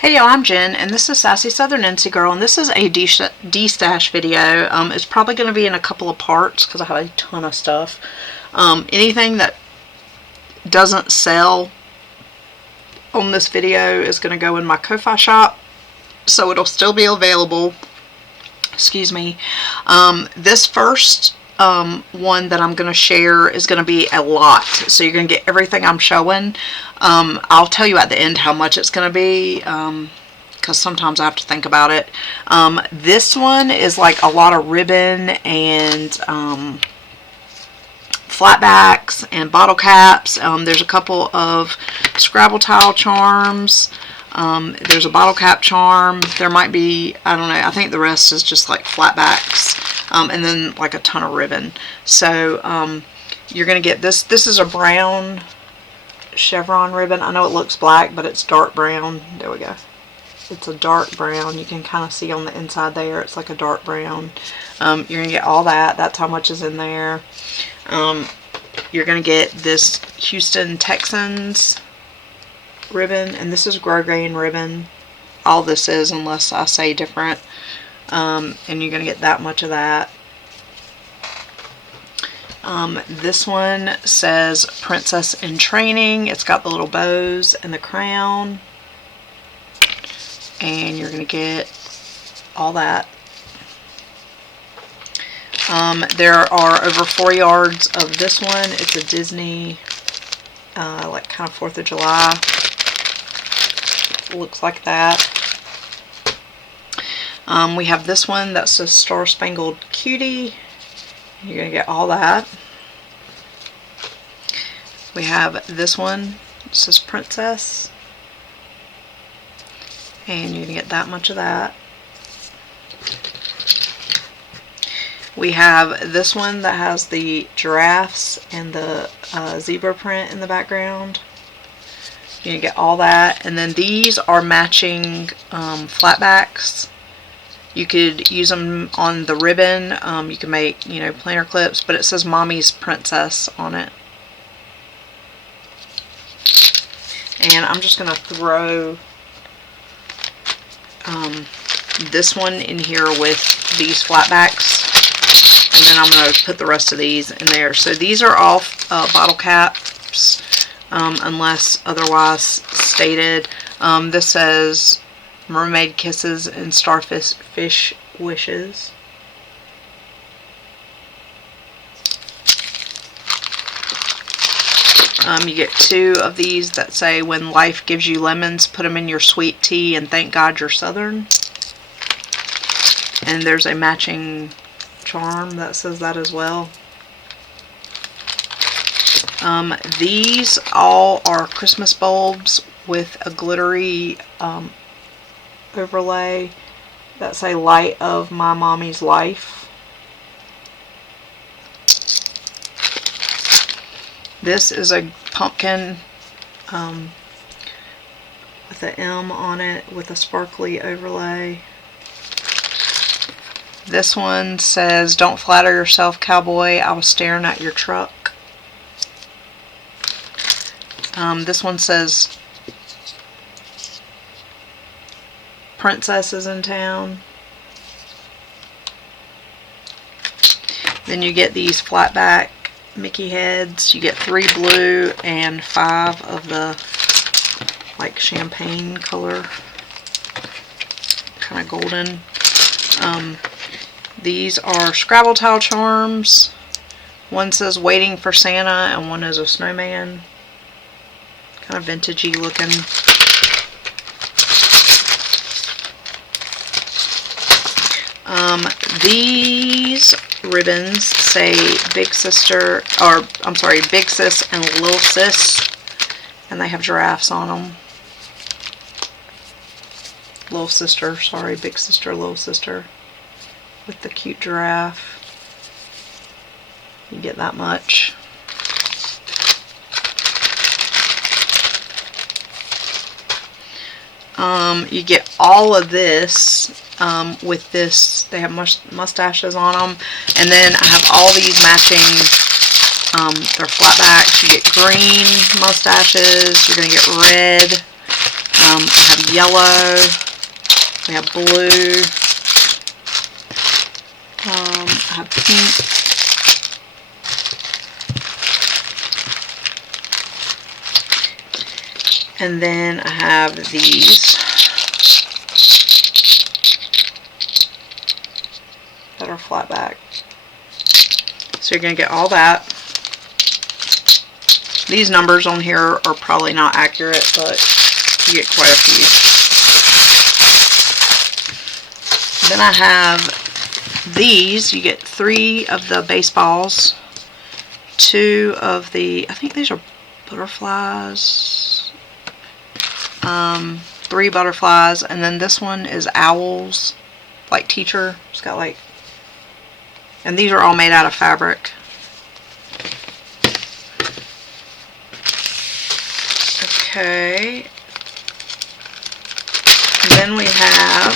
Hey y'all, I'm Jen, and this is Sassy Southern NC Girl, and this is a Destash video. It's probably going to be in a couple of parts because I have a ton of stuff. Anything that doesn't sell on this video is going to go in my Ko-Fi shop, so it'll still be available. Excuse me. This first one that I'm going to share is going to be a lot, so you're going to get everything I'm showing. I'll tell you at the end how much it's going to be, because sometimes I have to think about it. This one is like a lot of ribbon and flatbacks and bottle caps. There's a couple of Scrabble tile charms. There's a bottle cap charm. There might be, I don't know, I think the rest is just like flatbacks. And then like a ton of ribbon. So you're going to get this. This is a brown chevron ribbon. I know it looks black, but it's dark brown. There we go. It's a dark brown. You can kind of see on the inside there. It's like a dark brown. You're going to get all that. That's how much is in there. You're going to get this Houston Texans ribbon, and this is grosgrain ribbon. All this is, unless I say different. And you're going to get that much of that. This one says Princess in Training. It's got the little bows and the crown. And you're going to get all that. There are over 4 yards of this one. It's a Disney, like kind of 4th of July. It looks like that. We have this one that's a Star Spangled Cutie. You're going to get all that. We have this one. It says Princess. And you're going to get that much of that. We have this one that has the giraffes and the zebra print in the background. You're going to get all that. And then these are matching flatbacks. You could use them on the ribbon. You can make, you know, planner clips, but it says Mommy's Princess on it. And I'm just going to throw this one in here with these flatbacks. And then I'm going to put the rest of these in there. So these are all bottle caps, unless otherwise stated. This says Mermaid Kisses and Starfish Wishes. You get 2 of these that say, When life gives you lemons, put them in your sweet tea and thank God you're Southern. And there's a matching charm that says that as well. These all are Christmas bulbs with a glittery overlay that say Light of My Mommy's Life. This is a pumpkin with an M on it with a sparkly overlay. This one says, Don't flatter yourself, cowboy, I was staring at your truck. This one says Princess is in town. Then you get these flatback Mickey heads. You get 3 blue and 5 of the like champagne color, kind of golden. These are Scrabble tile charms. One says Waiting for Santa and one is a snowman. Kind of vintagey looking. These ribbons say Big Sister, or I'm sorry, Big Sis and Little Sis, and they have giraffes on them. Little Sister, sorry, Big Sister, Little Sister, with the cute giraffe. You get that much. You get all of this with this. They have mustaches on them, and then I have all these matching. They're flatbacks. You get green mustaches. You're gonna get red. I have yellow, we have blue, I have pink, and then I have these that are flat back. So you're going to get all that. These numbers on here are probably not accurate, but you get quite a few. Then I have these. You get 3 of the baseballs, 2 of the, I think these are butterflies, 3 butterflies, and then this one is owls, like teacher. It's got like, and these are all made out of fabric. Okay. And then we have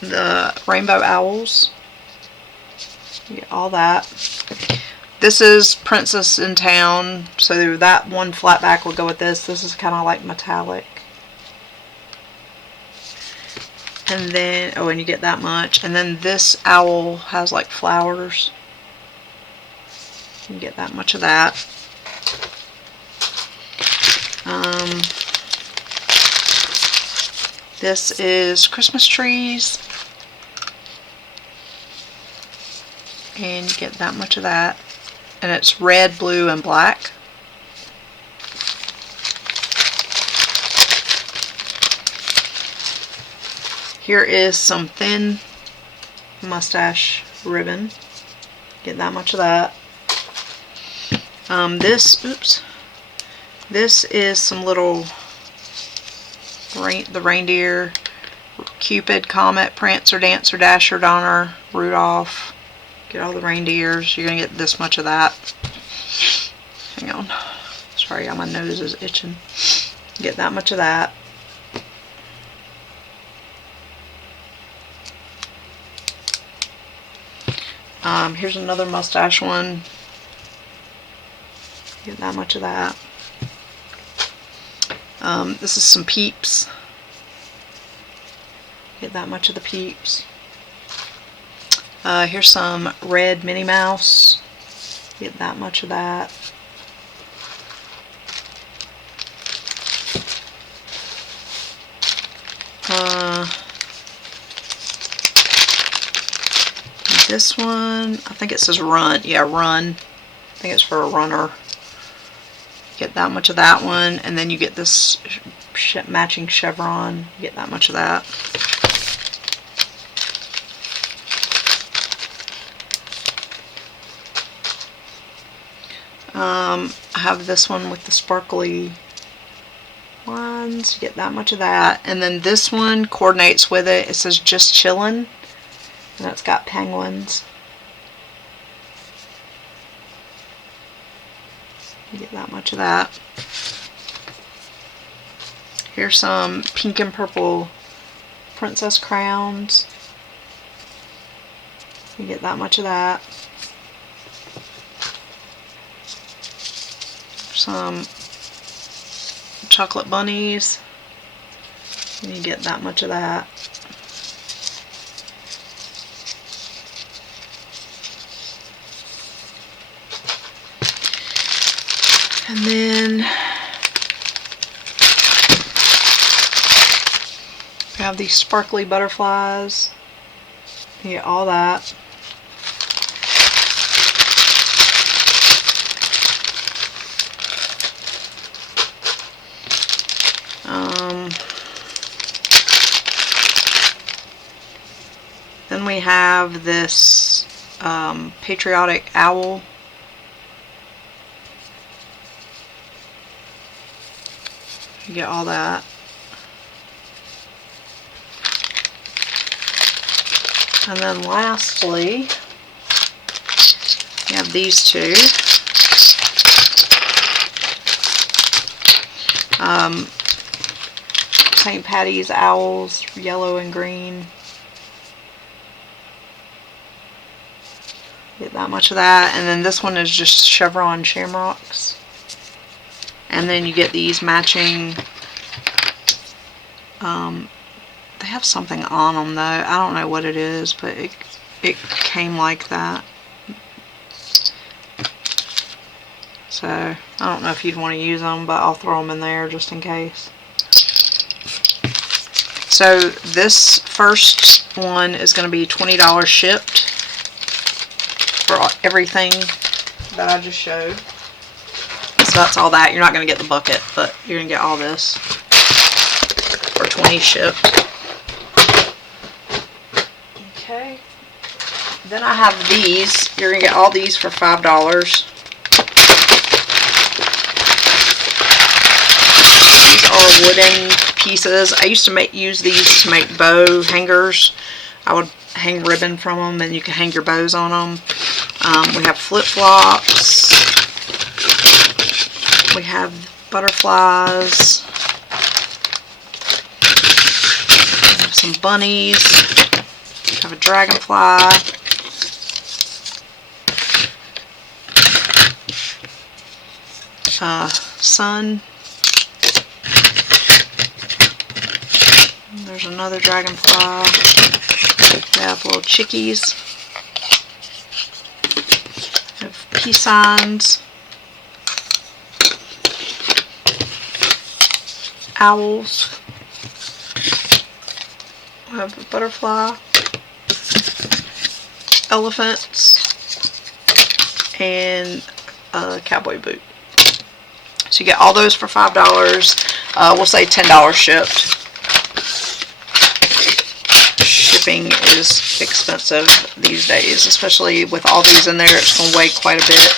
the rainbow owls. You get all that. This is Princess in Town, so that one flat back will go with this. This is kind of like metallic. And then, oh, and you get that much. And then this owl has like flowers. You get that much of that. This is Christmas trees. And you get that much of that. And it's red, blue, and black. Here is some thin mustache ribbon. Get that much of that. This is some little the reindeer, Cupid, Comet, Prancer, Dancer, Dasher, Donner, Rudolph. Get all the reindeers. You're gonna get this much of that. Hang on. Sorry, my nose is itching. Get that much of that. Here's another mustache one. Get that much of that. This is some peeps. Get that much of the peeps. Here's some red Minnie Mouse. Get that much of that. This one, I think it says run. Yeah, run. I think it's for a runner. Get that much of that one, and then you get this matching chevron. You get that much of that. I have this one with the sparkly ones. You get that much of that. And then this one coordinates with it. It says just chillin'. And it's got penguins. You get that much of that. Here's some pink and purple princess crowns. You get that much of that. Some chocolate bunnies. And you get that much of that. And then we have these sparkly butterflies. You get all that. Then we have this patriotic owl. You get all that. And then lastly, you have these two. St. Patty's owls, yellow and green. Get that much of that. And then this one is just chevron shamrocks. And then you get these matching, they have something on them though. I don't know what it is, but it came like that. So I don't know if you'd want to use them, but I'll throw them in there just in case. So this first one is going to be $20 shipped for everything that I just showed. So that's all that. You're not going to get the bucket, but you're going to get all this for $20 shipped. Okay. Then I have these. You're going to get all these for $5. These are wooden pieces. I used to use these to make bow hangers. I would hang ribbon from them, and you can hang your bows on them. We have flip-flops. We have butterflies. We have some bunnies. We have a dragonfly. Sun. There's another dragonfly. We have little chickies. We have peace signs. Owls. We have a butterfly. Elephants. And a cowboy boot. So you get all those for $5. We'll say $10 shipped. Shipping is expensive these days, especially with all these in there. It's going to weigh quite a bit.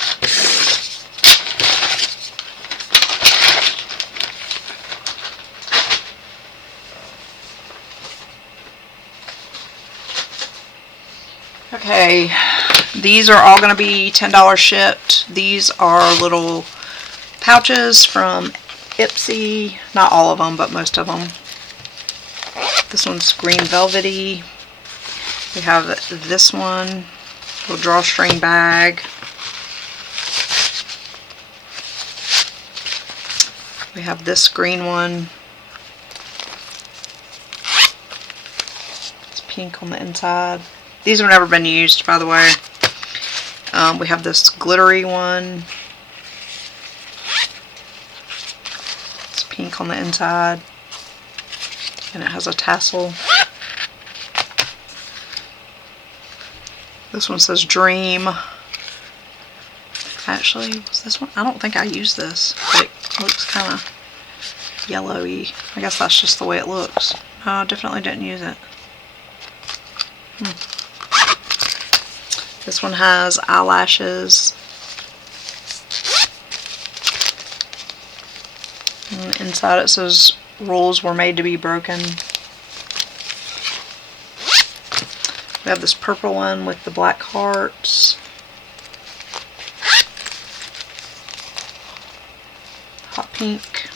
Okay, these are all going to be $10 shipped. These are little pouches from Ipsy. Not all of them, but most of them. This one's green velvety. We have this one, little drawstring bag. We have this green one. It's pink on the inside. These have never been used, by the way. We have this glittery one. It's pink on the inside. And it has a tassel. This one says Dream. Actually, was this one? I don't think I used this. But it looks kind of yellowy. I guess that's just the way it looks. No, I definitely didn't use it. This one has eyelashes. And inside it says rules were made to be broken. We have this purple one with the black hearts. Hot pink.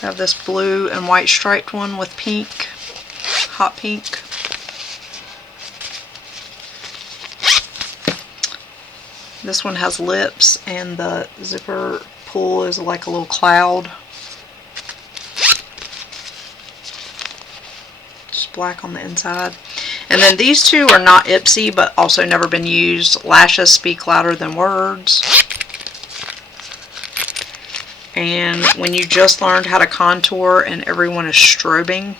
We have this blue and white striped one with pink. Hot pink. This one has lips, and the zipper pull is like a little cloud. Just black on the inside. And then these two are not Ipsy, but also never been used. Lashes Speak Louder Than Words. And when you just learned how to contour and everyone is strobing,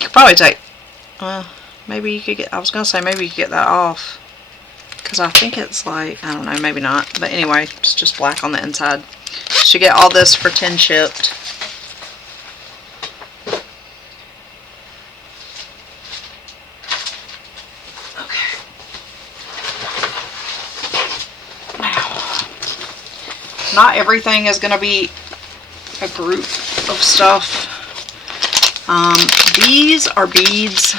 you could probably take, maybe you could get, I was going to say maybe you could get that off. Because I think it's like, I don't know, maybe not. But anyway, it's just black on the inside. So you get all this for $10 shipped. Okay. Now, not everything is going to be a group of stuff. These are beads.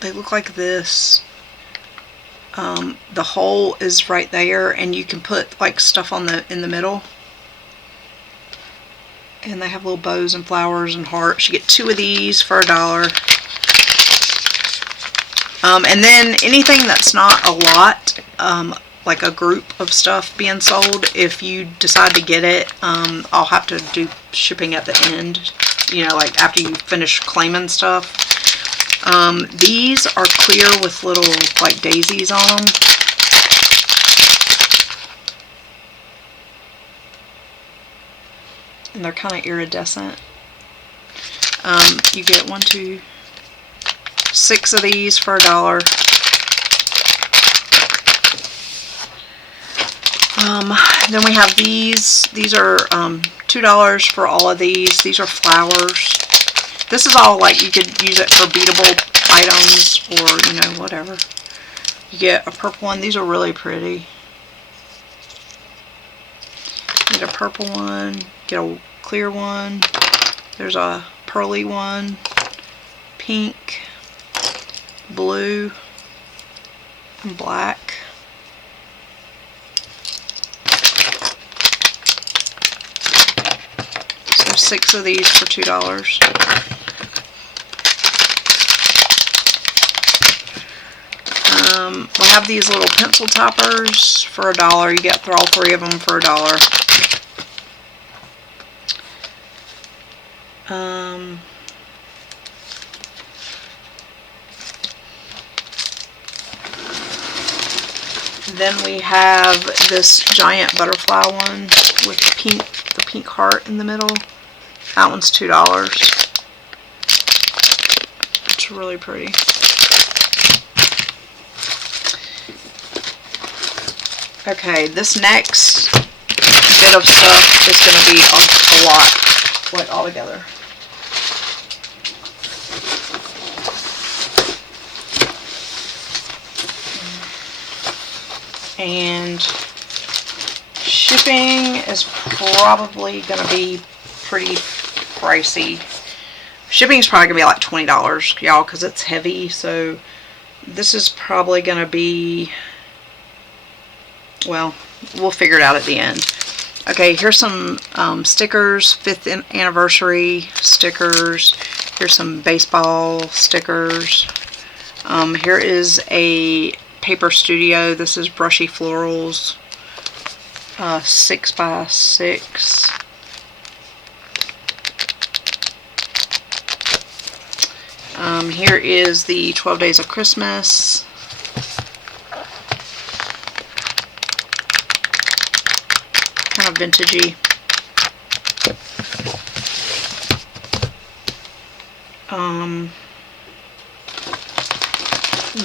They look like this. The hole is right there, and you can put like stuff on in the middle. And they have little bows and flowers and hearts. You get 2 of these for $1. And then anything that's not a lot, like a group of stuff being sold, if you decide to get it, I'll have to do shipping at the end, you know, like after you finish claiming stuff. These are clear with little like daisies on them. And they're kind of iridescent. You get 6 of these for $1. Then we have these. These are $2 for all of these. These are flowers. This is all like you could use it for beadable items or, you know, whatever. You get a purple one. These are really pretty. Get a purple one. Get a clear one. There's a pearly one. Pink. Blue. And black. So 6 of these for $2. We have these little pencil toppers for $1. You get all 3 of them for $1. Then we have this giant butterfly one with the pink heart in the middle. That one's $2. It's really pretty. Okay, this next bit of stuff is going to be a lot, like all together. And shipping is probably going to be pretty pricey. Shipping is probably going to be like $20, y'all, because it's heavy. So this is probably going to be, well, we'll figure it out at the end. Okay, here's some stickers, 5th anniversary stickers. Here's some baseball stickers. Here is a paper studio. This is brushy florals, 6x6. Here is the 12 Days of Christmas. Kind of vintagey.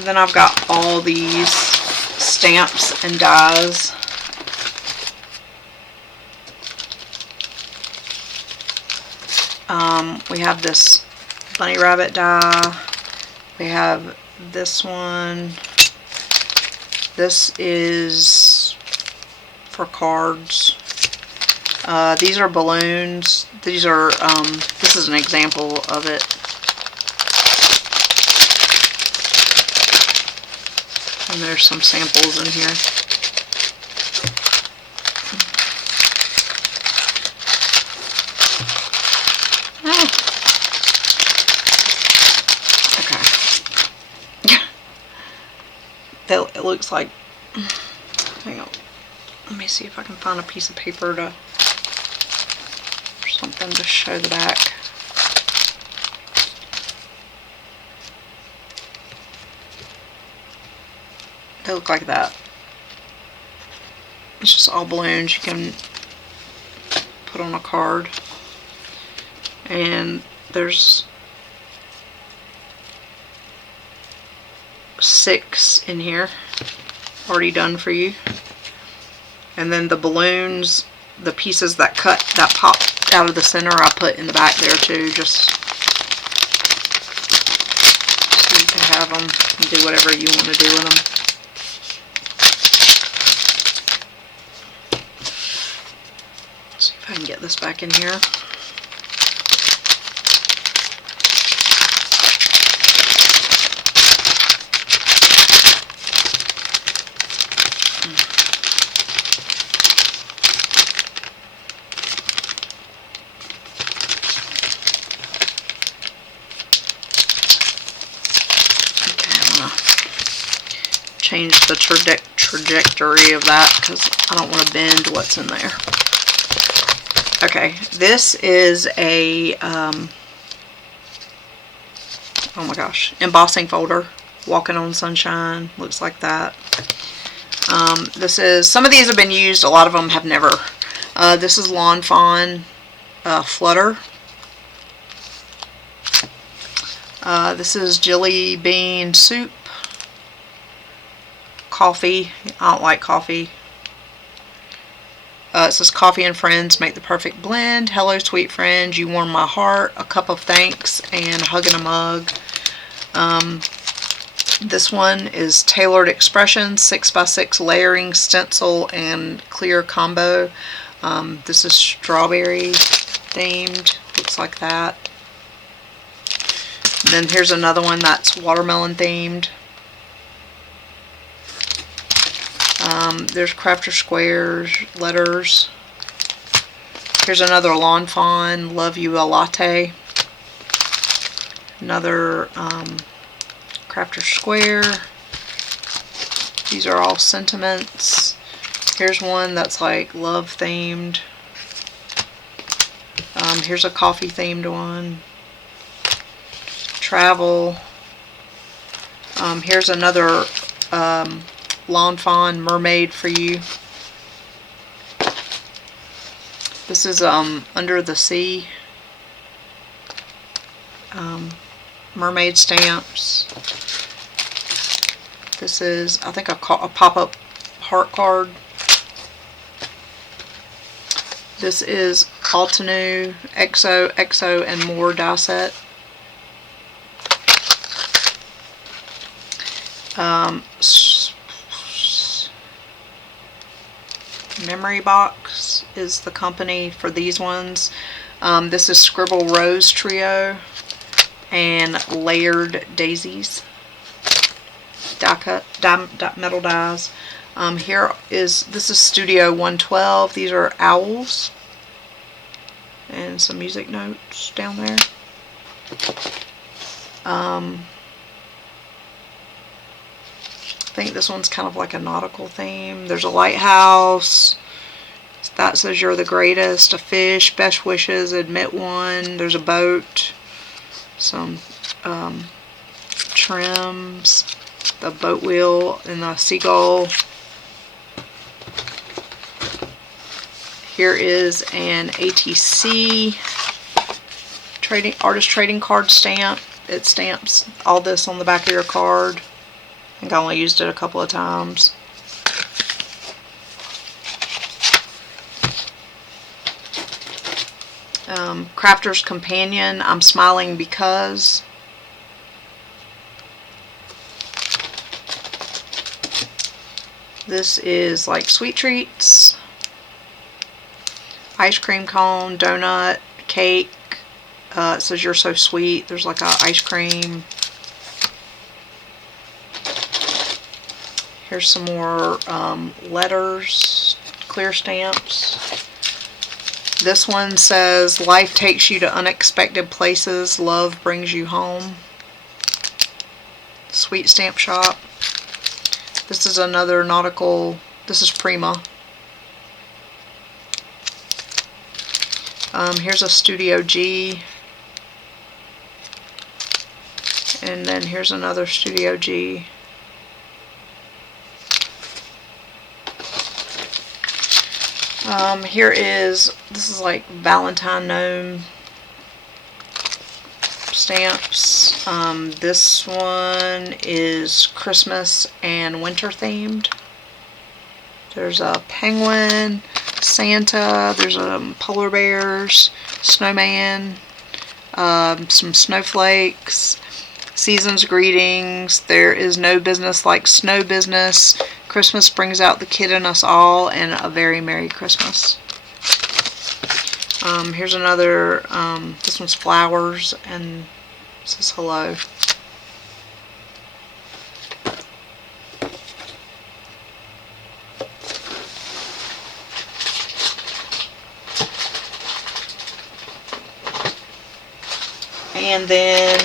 Then I've got all these stamps and dies. We have this bunny rabbit die. We have this one. This is for cards. These are balloons. These are, this is an example of it. And there's some samples in here. It looks like, hang on, let me see if I can find a piece of paper or something to show the back. They look like that. It's just all balloons you can put on a card. And there's 6 in here already done for you. And then the balloons, the pieces that pop out of the center, I put in the back there too, just so you can have them and do whatever you want to do with them. Let's see if I can get this back in here. change the trajectory of that because I don't want to bend what's in there. Okay, this is a, oh my gosh, embossing folder. Walking on Sunshine, looks like that. This is, some of these have been used, a lot of them have never. This is Lawn Fawn Flutter. This is Jelly Bean Soup. Coffee. I don't like coffee. It says Coffee and Friends make the perfect blend. Hello sweet friends, you warm my heart. A cup of thanks and a hug in a mug. This one is Tailored Expressions 6x6 layering stencil and clear combo. This is strawberry themed. Looks like that. And then here's another one that's watermelon themed. There's Crafter Squares letters. Here's another Lawn Fawn, Love You a Latte. Another Crafter Square. These are all sentiments. Here's one that's like love themed. Here's a coffee themed one. Travel. Here's another Lawn Fawn Mermaid for You. This is Under the Sea. Mermaid stamps. This is, I think, a pop-up heart card. This is Altenew XO, XO, and More die set. Memory Box is the company for these ones. This is Scribble Rose Trio and Layered Daisies. Die cut, metal dies. This is Studio 112. These are owls. And some music notes down there. I think this one's kind of like a nautical theme. There's a lighthouse. That says You're the Greatest. A fish. Best wishes. Admit one. There's a boat. Some trims. The boat wheel and the seagull. Here is an ATC artist trading card stamp. It stamps all this on the back of your card. I think I only used it a couple of times. Crafter's Companion, I'm Smiling Because. This is like sweet treats. Ice cream cone, donut, cake. It says You're So Sweet. There's like a ice cream. Here's some more letters, clear stamps. This one says Life takes you to unexpected places. Love brings you home. Sweet Stamp Shop. This is another nautical. This is Prima. Here's a Studio G. And then here's another Studio G. This is like Valentine Gnome stamps. This one is Christmas and winter themed. There's a penguin, Santa, there's polar bears, snowman, some snowflakes, season's greetings, there is no business like snow business, Christmas brings out the kid in us all, and a very Merry Christmas. Here's another, this one's flowers, and it says hello. And then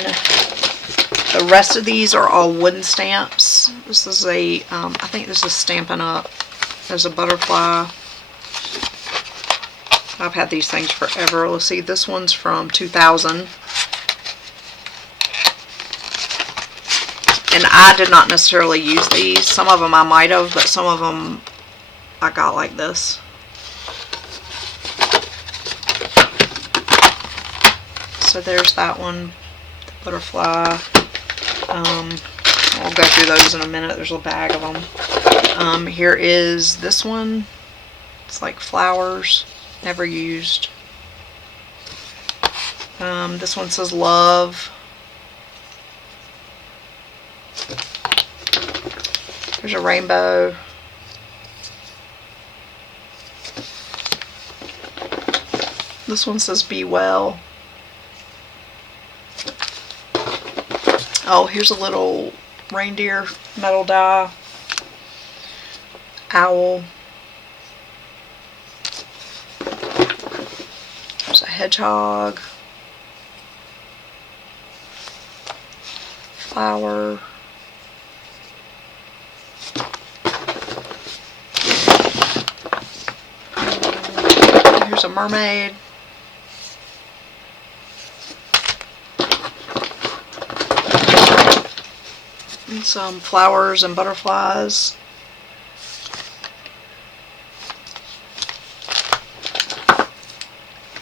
the rest of these are all wooden stamps. this. This is a, I think this is Stampin' Up! There's a butterfly. I've had these things forever. Let's see, this one's from 2000. And I did not necessarily use these. Some of them I might have, but some of them I got like this. So there's that one, the butterfly. I'll go through those in a minute. There's a bag of them. Here is this one. It's like flowers. Never used. This one says love. There's a rainbow. This one says be well. Oh, here's a little reindeer metal die. Owl. There's a hedgehog. Flower. Here's a mermaid. And some flowers and butterflies.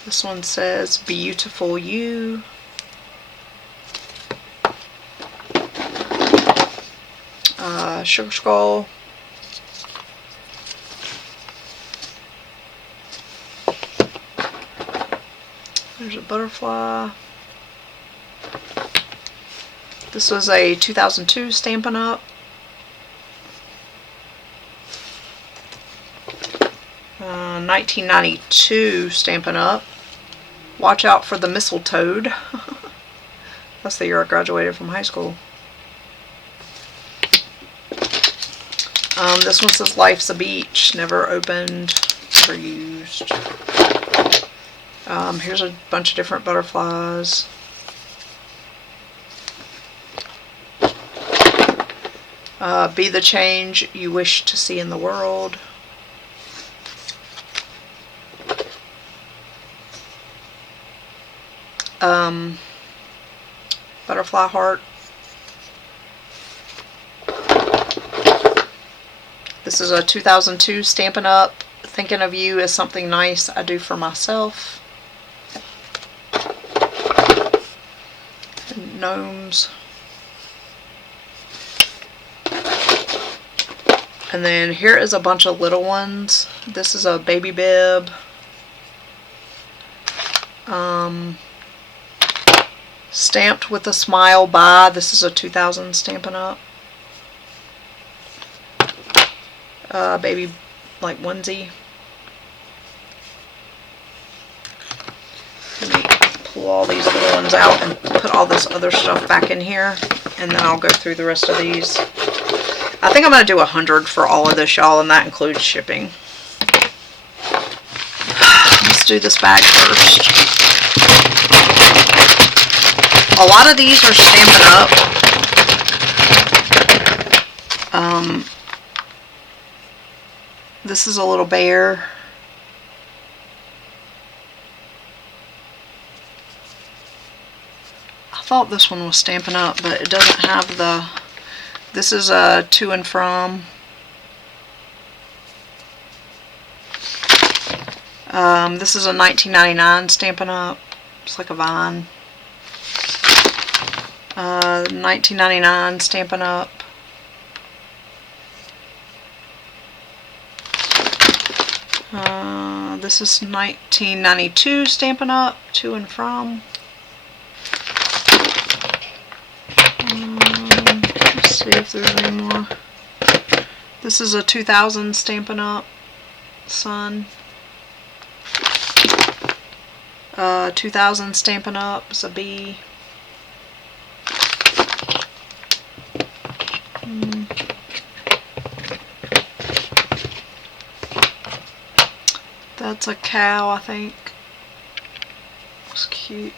This one says beautiful you. Sugar skull. There's a butterfly. This was a 2002 Stampin' Up! 1992 Stampin' Up! Watch out for the mistletoe. That's the year I graduated from high school. This one says life's a beach. Never opened, never used. Here's a bunch of different butterflies. Be the change you wish to see in the world. Butterfly heart. This is a 2002 Stampin' Up! Thinking of you as something nice I do for myself. And gnomes. And then here is a bunch of little ones. This is a baby bib. Stamped with a smile by. This is a 2000 Stampin' Up! Baby like onesie. Let me pull all these little ones out and put all this other stuff back in here, and then I'll go through the rest of these. I think I'm going to do 100 for all of this, y'all, and that includes shipping. Let's do this bag first. A lot of these are Stampin' Up! This is a little bear. I thought this one was Stampin' Up!, but it doesn't have the... This is a To and From. This is a 1999 Stampin' Up! It's like a vine. 1999 Stampin' Up! This is 1992 Stampin' Up! To and From. Let's see if there's any more. This is a 2000 Stampin' Up! Sun. 2000 Stampin' Up! It's a bee. That's a cow, I think. Looks cute.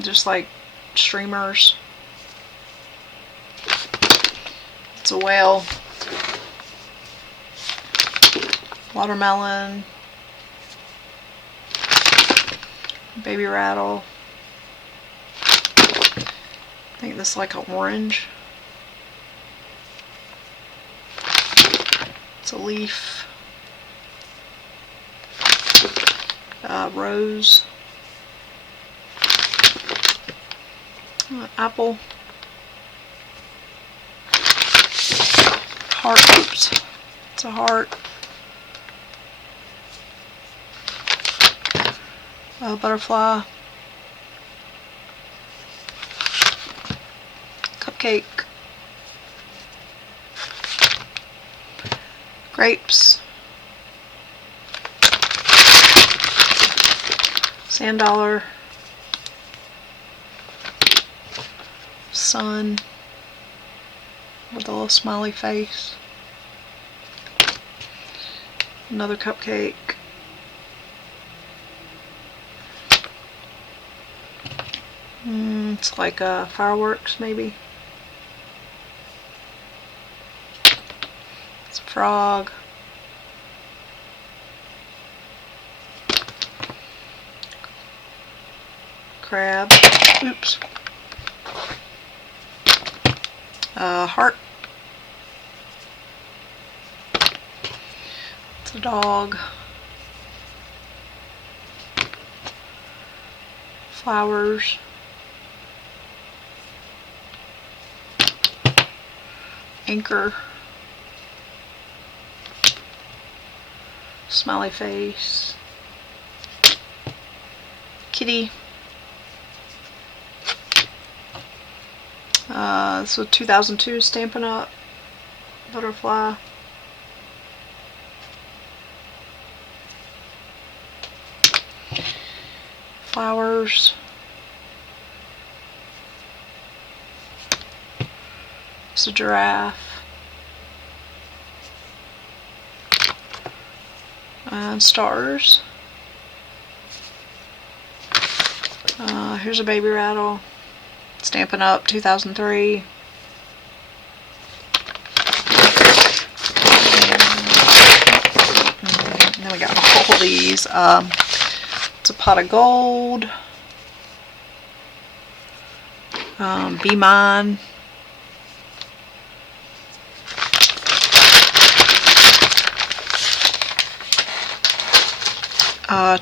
Just like streamers. It's a whale. Watermelon. Baby rattle. I think this is like an orange. It's a leaf. Rose. Apple. Heart. Oops. It's a heart. Butterfly. Cupcake. Grapes. Sand dollar. Sun with a little smiley face. Another cupcake. It's like fireworks maybe. It's a frog. Crab. Oops. Heart. It's a dog. Flowers. Anchor. Smiley face. Kitty. This was 2002 Stampin' Up! Butterfly. Flowers. It's a giraffe. And stars. Here's a baby rattle. Stampin' Up! 2003. And then we got all these. It's a pot of gold. Be Mine.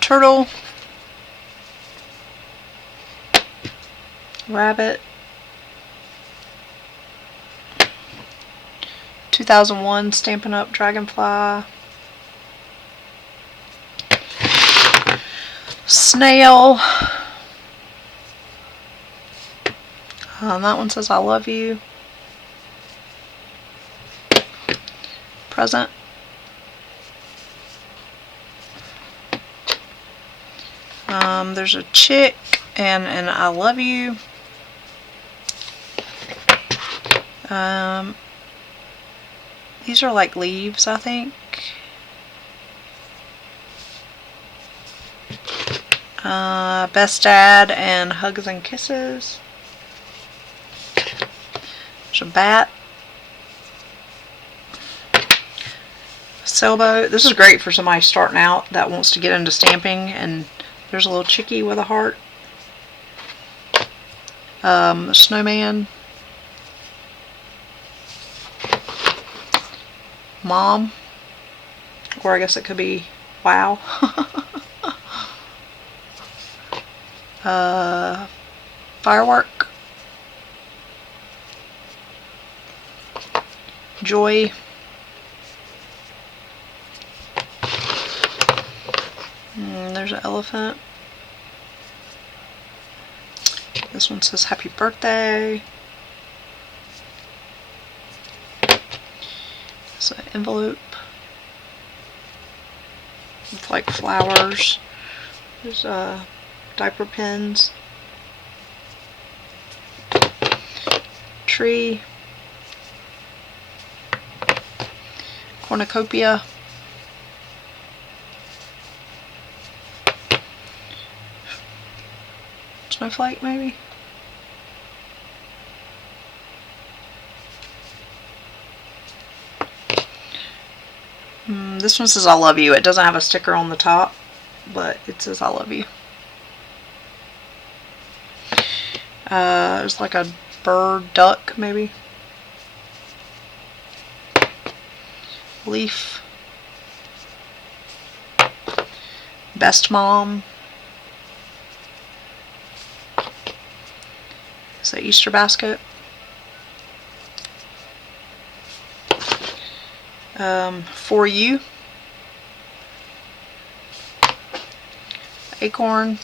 Turtle. Rabbit. 2001 Stampin' Up! Dragonfly. Snail. That one says I love you. Present. There's a chick and an I love you. These are like leaves, I think. Best Dad and Hugs and Kisses. There's a bat. Sailboat. This is great for somebody starting out that wants to get into stamping. And there's a little chickie with a heart. A snowman. Mom. Or I guess it could be wow. Firework. Joy. There's an elephant. This one says happy birthday. It's an envelope with like flowers. There's diaper pins. Tree. Cornucopia. Snowflake maybe. This one says I love you. It doesn't have a sticker on the top, but it says I love you. It's like a bird, duck maybe. Leaf. Best mom. It's an Easter basket. For you. Acorn.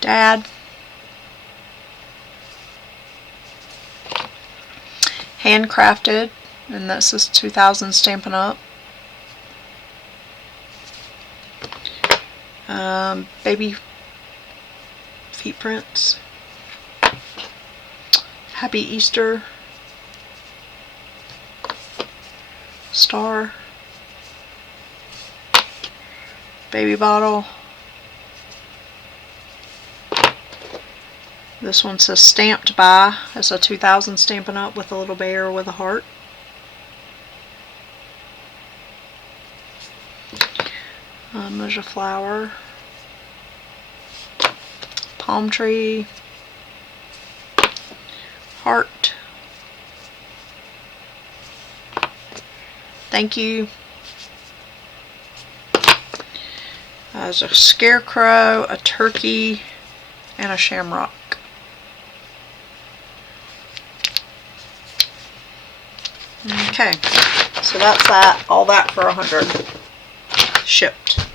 Dad. Handcrafted, and this is 2000 Stampin' Up. Baby feet prints. Happy Easter. Star. Baby bottle. This one says stamped by. It's a 2000 Stampin' Up with a little bear with a heart. There's a flower. Palm tree. Heart. Thank you. There's a scarecrow, a turkey, and a shamrock. Okay, so that's that. All that for $100 shipped.